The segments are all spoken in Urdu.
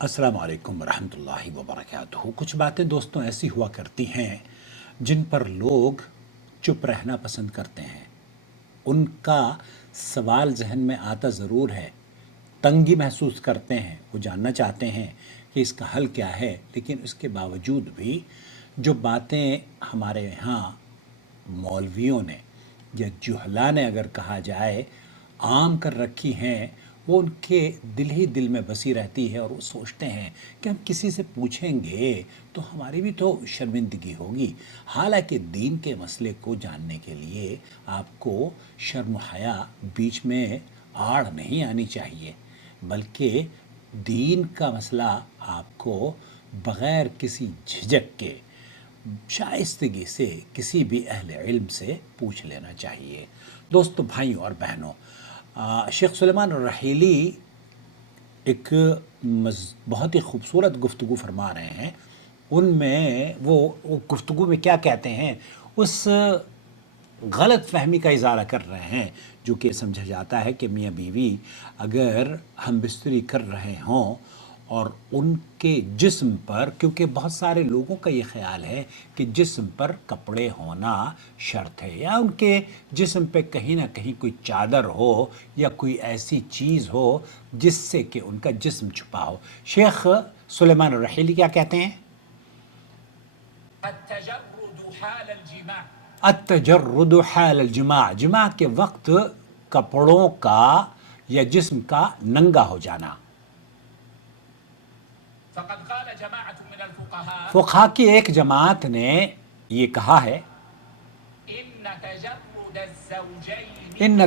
السلام علیکم ورحمۃ اللہ وبرکاتہ۔ کچھ باتیں دوستوں ایسی ہوا کرتی ہیں جن پر لوگ چپ رہنا پسند کرتے ہیں۔ ان کا سوال ذہن میں آتا ضرور ہے، تنگی محسوس کرتے ہیں، وہ جاننا چاہتے ہیں کہ اس کا حل کیا ہے، لیکن اس کے باوجود بھی جو باتیں ہمارے یہاں مولویوں نے یا جہلا نے اگر کہا جائے عام کر رکھی ہیں، وہ ان کے دل ہی دل میں بسی رہتی ہے، اور وہ سوچتے ہیں کہ ہم کسی سے پوچھیں گے تو ہماری بھی تو شرمندگی ہوگی۔ حالانکہ دین کے مسئلے کو جاننے کے لیے آپ کو شرم و حیا بیچ میں آڑ نہیں آنی چاہیے، بلکہ دین کا مسئلہ آپ کو بغیر کسی جھجک کے شائستگی سے کسی بھی اہل علم سے پوچھ لینا چاہیے۔ دوستو، بھائیوں اور بہنوں، شیخ سلیمان الرحیلی ایک بہت ہی خوبصورت گفتگو فرما رہے ہیں۔ ان میں وہ گفتگو میں کیا کہتے ہیں، اس غلط فہمی کا اظہار کر رہے ہیں جو کہ سمجھا جاتا ہے کہ میاں بیوی اگر ہم بستری کر رہے ہوں اور ان کے جسم پر، کیونکہ بہت سارے لوگوں کا یہ خیال ہے کہ جسم پر کپڑے ہونا شرط ہے، یا ان کے جسم پہ کہیں نہ کہیں کوئی چادر ہو یا کوئی ایسی چیز ہو جس سے کہ ان کا جسم چھپا ہو۔ شیخ سلیمان الرحیلی کیا کہتے ہیں؟ التجرد حال الجماع، جماع کے وقت کپڑوں کا یا جسم کا ننگا ہو جانا۔ فقد قال جماعة من الفقهاء، فقہا کی ایک جماعت نے یہ کہا ہے، ان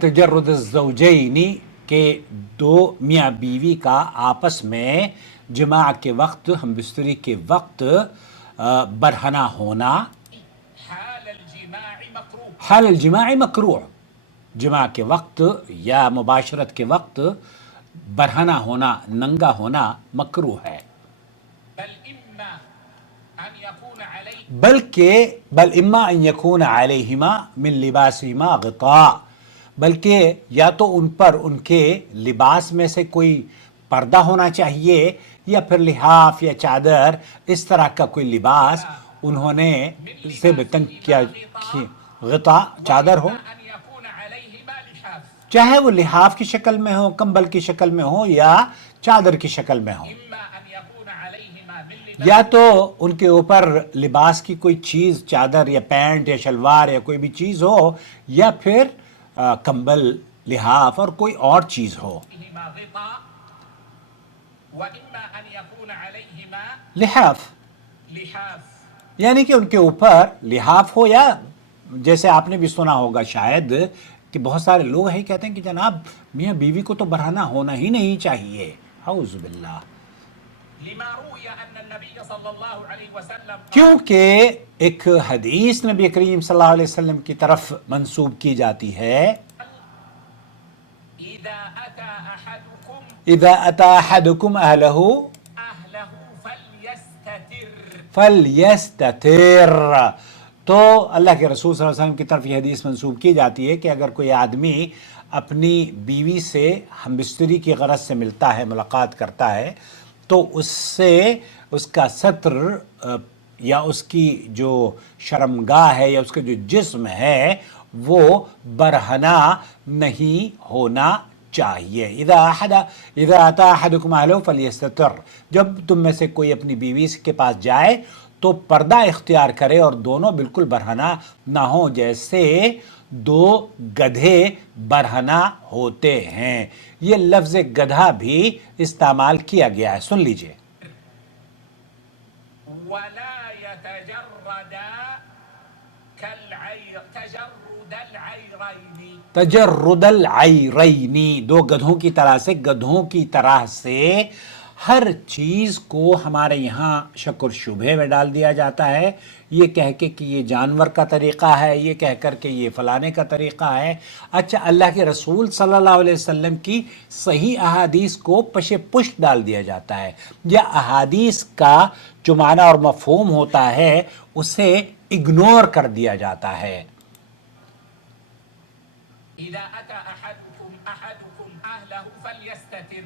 تجرد الزوجین، کہ دو میاں بیوی کا آپس میں جماع کے وقت، ہم بستری کے وقت برہنہ ہونا، حال الجماع مکروہ، حال الجماع مکروہ، جماع کے وقت یا مباشرت کے وقت برہنہ ہونا، ننگا ہونا مکروہ ہے۔ بل اما ان يكون عليه، بلکہ بل اما ان یکون علیہما من لباسہما غطاء، بلکہ یا تو ان پر ان کے لباس میں سے کوئی پردہ ہونا چاہیے، یا پھر لحاف یا چادر، اس طرح کا کوئی لباس انہوں نے سے بتنگ کیا، غطاء چادر ہو، واما ان يكون عليهما لحاف، چاہے وہ لحاف کی شکل میں ہو، کمبل کی شکل میں ہو یا چادر کی شکل میں ہو، اما ان يكون عليهما من لباس، یا تو ان کے اوپر لباس کی کوئی چیز، چادر یا پینٹ یا شلوار یا کوئی بھی چیز ہو، یا پھر کمبل، لحاف اور کوئی اور چیز ہو، بهما غطاء، واما ان يكون عليهما لحاف، لحاف، یعنی کہ ان کے اوپر لحاف ہو، یا جیسے آپ نے بھی سنا ہوگا شاید کہ بہت سارے لوگ ہیں کہتے ہیں کہ جناب میاں بیوی کو تو برہنہ ہونا ہی نہیں چاہیے، اعوذ باللہ، لما روي ان النبي صلى الله عليه وسلم قال، کیونکہ ایک حدیث نبی کریم صلی اللہ علیہ وسلم کی طرف منسوب کی جاتی ہے، اذا اتى احدكم اذا اتی احدکم اہلہ اهله فليستتر، فلیستتر، تو اللہ کے رسول صلی اللہ علیہ وسلم کی طرف یہ حدیث منسوب کی جاتی ہے کہ اگر کوئی آدمی اپنی بیوی سے ہم بستری کی غرض سے ملتا ہے، ملاقات کرتا ہے، تو اس سے اس کا ستر یا اس کی جو شرمگاہ ہے یا اس کا جو جسم ہے وہ برہنہ نہیں ہونا چاہیے۔ اذا اتی احدکم اہلہ فلیستتر، جب تم میں سے کوئی اپنی بیوی کے پاس جائے تو پردہ اختیار کرے اور دونوں بالکل برہنہ نہ ہوں، جیسے دو گدھے برہنہ ہوتے ہیں۔ یہ لفظ گدھا بھی استعمال کیا گیا ہے، سن لیجئے، ولا يتجردا تجرد العيرين، تجرد العیرین، دو گدھوں کی طرح سے، گدھوں کی طرح سے ہر چیز کو ہمارے یہاں شک اور شبہے میں ڈال دیا جاتا ہے، یہ کہہ کے کہ یہ جانور کا طریقہ ہے، یہ کہہ کر کے یہ فلانے کا طریقہ ہے۔ اچھا، اللہ کے رسول صلی اللہ علیہ وسلم کی صحیح احادیث کو پش پشت ڈال دیا جاتا ہے، یا احادیث کا جو معنی اور مفہوم ہوتا ہے اسے اگنور کر دیا جاتا ہے۔ اذا اتى احدكم اهله فليستتر،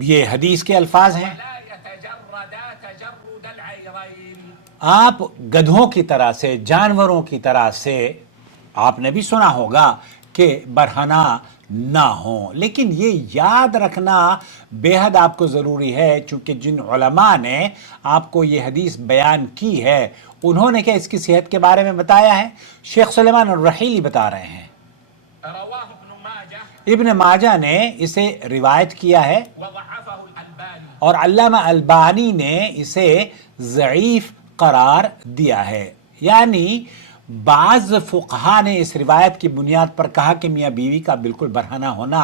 یہ حدیث کے الفاظ ہیں. لا يتجردا تجرد العيرين. آپ گدھوں کی طرح سے، جانوروں کی طرح سے، آپ نے بھی سنا ہوگا کہ برہنہ نہ ہوں. لیکن یہ یاد رکھنا بے حد آپ کو ضروری ہے، چونکہ جن علماء نے آپ کو یہ حدیث بیان کی ہے انہوں نے کیا اس کی صحت کے بارے میں بتایا ہے؟ شیخ سلیمان الرحیلی بتا رہے ہیں. رواه ابن ماجه ابن ماجہ نے اسے روایت کیا ہے وضعفه الألباني. اور علامہ البانی نے اسے ضعیف قرار دیا ہے. یعنی بعض فقہا نے اس روایت کی بنیاد پر کہا کہ میاں بیوی کا بالکل برہنہ ہونا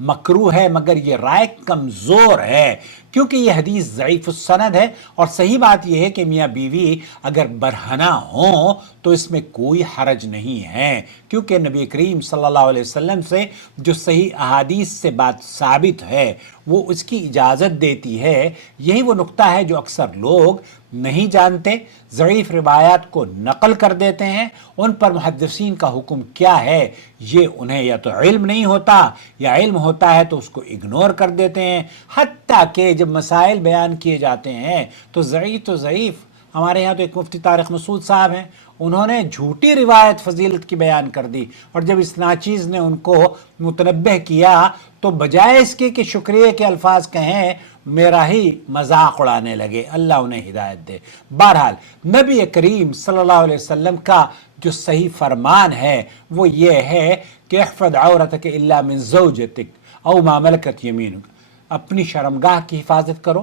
مکروہ ہے، مگر یہ رائے کمزور ہے کیونکہ یہ حدیث ضعیف السند ہے. اور صحیح بات یہ ہے کہ میاں بیوی اگر برہنہ ہوں تو اس میں کوئی حرج نہیں ہے، کیونکہ نبی کریم صلی اللہ علیہ وسلم سے جو صحیح احادیث سے بات ثابت ہے وہ اس کی اجازت دیتی ہے. یہی وہ نقطہ ہے جو اکثر لوگ نہیں جانتے، ضعیف روایات کو نقل کر دیتے ہیں. ان پر محدثین کا حکم کیا ہے یہ انہیں یا تو علم نہیں ہوتا یا علم ہوتا ہے تو اس کو اگنور کر دیتے ہیں. حتیٰ کہ جب مسائل بیان کیے جاتے ہیں تو ضعیف ہمارے ہاں تو ایک مفتی طارق مسعود صاحب ہیں، انہوں نے جھوٹی روایت فضیلت کی بیان کر دی، اور جب اس ناچیز نے ان کو متنبہ کیا تو بجائے اس کے کہ شکریہ کے الفاظ کہیں میرا ہی مذاق اڑانے لگے. اللہ انہیں ہدایت دے. بہرحال نبی کریم صلی اللہ علیہ وسلم کا جو صحیح فرمان ہے وہ یہ ہے کہ احفظ عورتک الا من زوجتک او ما ملکت یمینک، اپنی شرمگاہ کی حفاظت کرو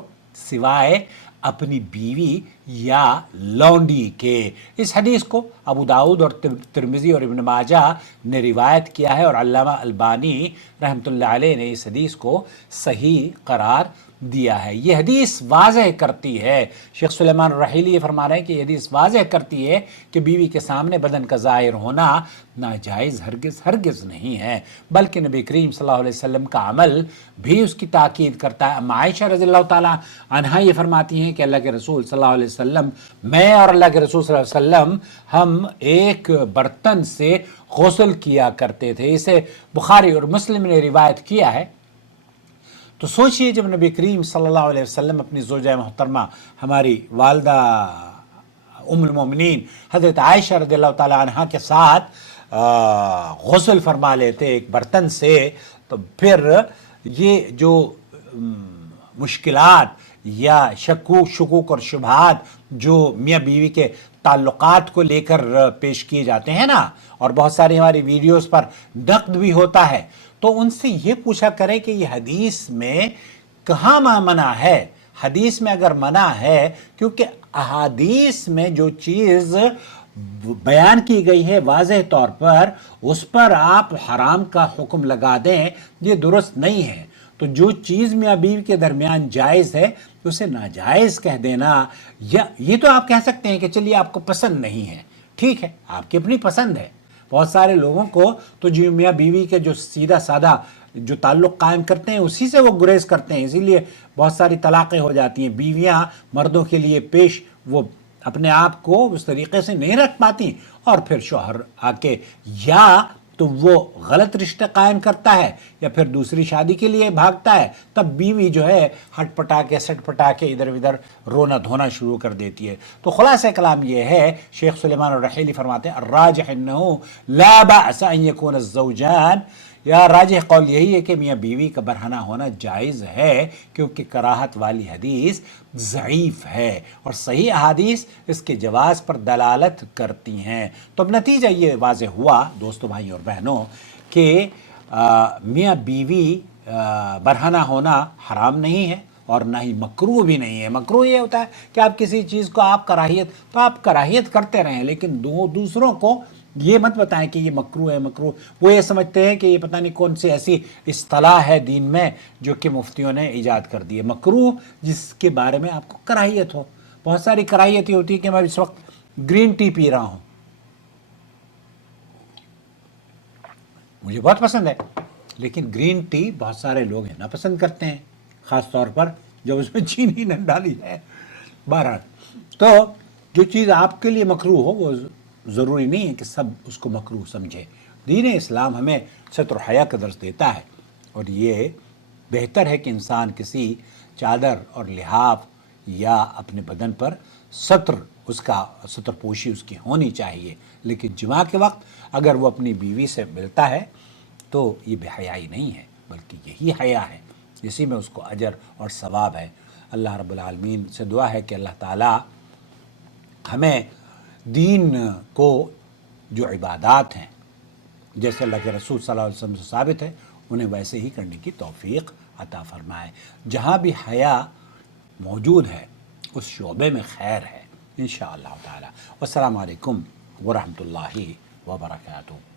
سوائے اپنی بیوی یا لونڈی کے. اس حدیث کو ابو داؤد اور ترمذی اور ابن ماجہ نے روایت کیا ہے، اور علامہ البانی رحمۃ اللہ علیہ نے اس حدیث کو صحیح قرار دیا ہے. یہ حدیث واضح کرتی ہے، شیخ سلیمان الرحیلی یہ فرما رہے ہیں کہ یہ حدیث واضح کرتی ہے کہ بیوی کے سامنے بدن کا ظاہر ہونا ناجائز ہرگز نہیں ہے، بلکہ نبی کریم صلی اللہ علیہ وسلم کا عمل بھی اس کی تاکید کرتا ہے. اما عائشہ رضی اللہ تعالیٰ عنہا یہ فرماتی ہیں کہ اللہ کے رسول صلی اللہ علیہ وسلم، میں اور اللہ کے رسول صلی اللہ علیہ وسلم ہم ایک برتن سے غسل کیا کرتے تھے. اسے بخاری اور مسلم نے روایت کیا ہے. تو سوچئے جب نبی کریم صلی اللہ علیہ وسلم اپنی زوجہ محترمہ ہماری والدہ ام المومنین حضرت عائشہ رضی اللہ تعالیٰ عنہ کے ساتھ غسل فرما لیتے ایک برتن سے، تو پھر یہ جو مشکلات یا شکوک اور شبہات جو میاں بیوی کے تعلقات کو لے کر پیش کیے جاتے ہیں نا، اور بہت ساری ہماری ویڈیوز پر نقد بھی ہوتا ہے، تو ان سے یہ پوچھا کرے کہ یہ حدیث میں کہاں منع ہے. حدیث میں اگر منع ہے، کیونکہ احادیث میں جو چیز بیان کی گئی ہے واضح طور پر اس پر آپ حرام کا حکم لگا دیں، یہ درست نہیں ہے. تو جو چیز میاں بیوی کے درمیان جائز ہے اسے ناجائز کہہ دینا، یا یہ تو آپ کہہ سکتے ہیں کہ چلیے آپ کو پسند نہیں ہے، ٹھیک ہے، آپ کی اپنی پسند ہے. بہت سارے لوگوں کو تو جو میاں بیوی کے جو سیدھا سادہ جو تعلق قائم کرتے ہیں اسی سے وہ گریز کرتے ہیں، اسی لیے بہت ساری طلاقیں ہو جاتی ہیں. بیویاں مردوں کے لیے پیش وہ اپنے آپ کو اس طریقے سے نہیں رکھ پاتی، اور پھر شوہر آ کے یا تو وہ غلط رشتہ قائم کرتا ہے یا پھر دوسری شادی کے لیے بھاگتا ہے، تب بیوی جو ہے ہٹ پٹا کے سٹ پٹا کے ادھر ادھر رونا دھونا شروع کر دیتی ہے. تو خلاصہ کلام یہ ہے، شیخ سلیمان الرحیلی فرماتے ہیں الراجح انہو لا بأس ان یکون الزوجان، یا راجح قول یہی ہے کہ میاں بیوی کا برہنہ ہونا جائز ہے، کیونکہ کراہت والی حدیث ضعیف ہے اور صحیح احادیث اس کے جواز پر دلالت کرتی ہیں. تو اب نتیجہ یہ واضح ہوا دوستو بھائی اور بہنوں کہ میاں بیوی برہنہ ہونا حرام نہیں ہے اور نہ ہی مکروہ بھی نہیں ہے. مکروہ یہ ہوتا ہے کہ آپ کسی چیز کو آپ کراہیت کرتے رہیں، لیکن دوسروں کو یہ مت بتائیں کہ یہ مکروہ ہے. مکروہ وہ یہ سمجھتے ہیں کہ یہ پتہ نہیں کون سی ایسی اصطلاح ہے دین میں جو کہ مفتیوں نے ایجاد کر دی ہے. مکروہ جس کے بارے میں آپ کو کراہیت ہو. بہت ساری کراہیت یہ ہوتی ہے کہ میں اس وقت گرین ٹی پی رہا ہوں، مجھے بہت پسند ہے، لیکن گرین ٹی بہت سارے لوگ ہیں ناپسند کرتے ہیں، خاص طور پر جب اس میں چینی نہ ڈالی ہے. بہرحال تو جو چیز آپ کے لیے مکروہ ہو وہ ضروری نہیں ہے کہ سب اس کو مکروہ سمجھے. دین اسلام ہمیں ستر و حیا کا درس دیتا ہے، اور یہ بہتر ہے کہ انسان کسی چادر اور لحاف یا اپنے بدن پر اس کا ستر پوشی اس کی ہونی چاہیے، لیکن جمعہ کے وقت اگر وہ اپنی بیوی سے ملتا ہے تو یہ بے حیائی نہیں ہے، بلکہ یہی حیا ہے، اسی میں اس کو اجر اور ثواب ہے۔ اللہ رب العالمین سے دعا ہے کہ اللہ تعالیٰ ہمیں دین کو جو عبادات ہیں جیسے اللہ کے رسول صلی اللہ علیہ وسلم سے ثابت ہے انہیں ویسے ہی کرنے کی توفیق عطا فرمائے۔ جہاں بھی حیا موجود ہے اس شعبے میں خیر ہے انشاءاللہ تعالی۔ والسلام علیکم ورحمۃ اللہ وبرکاتہ۔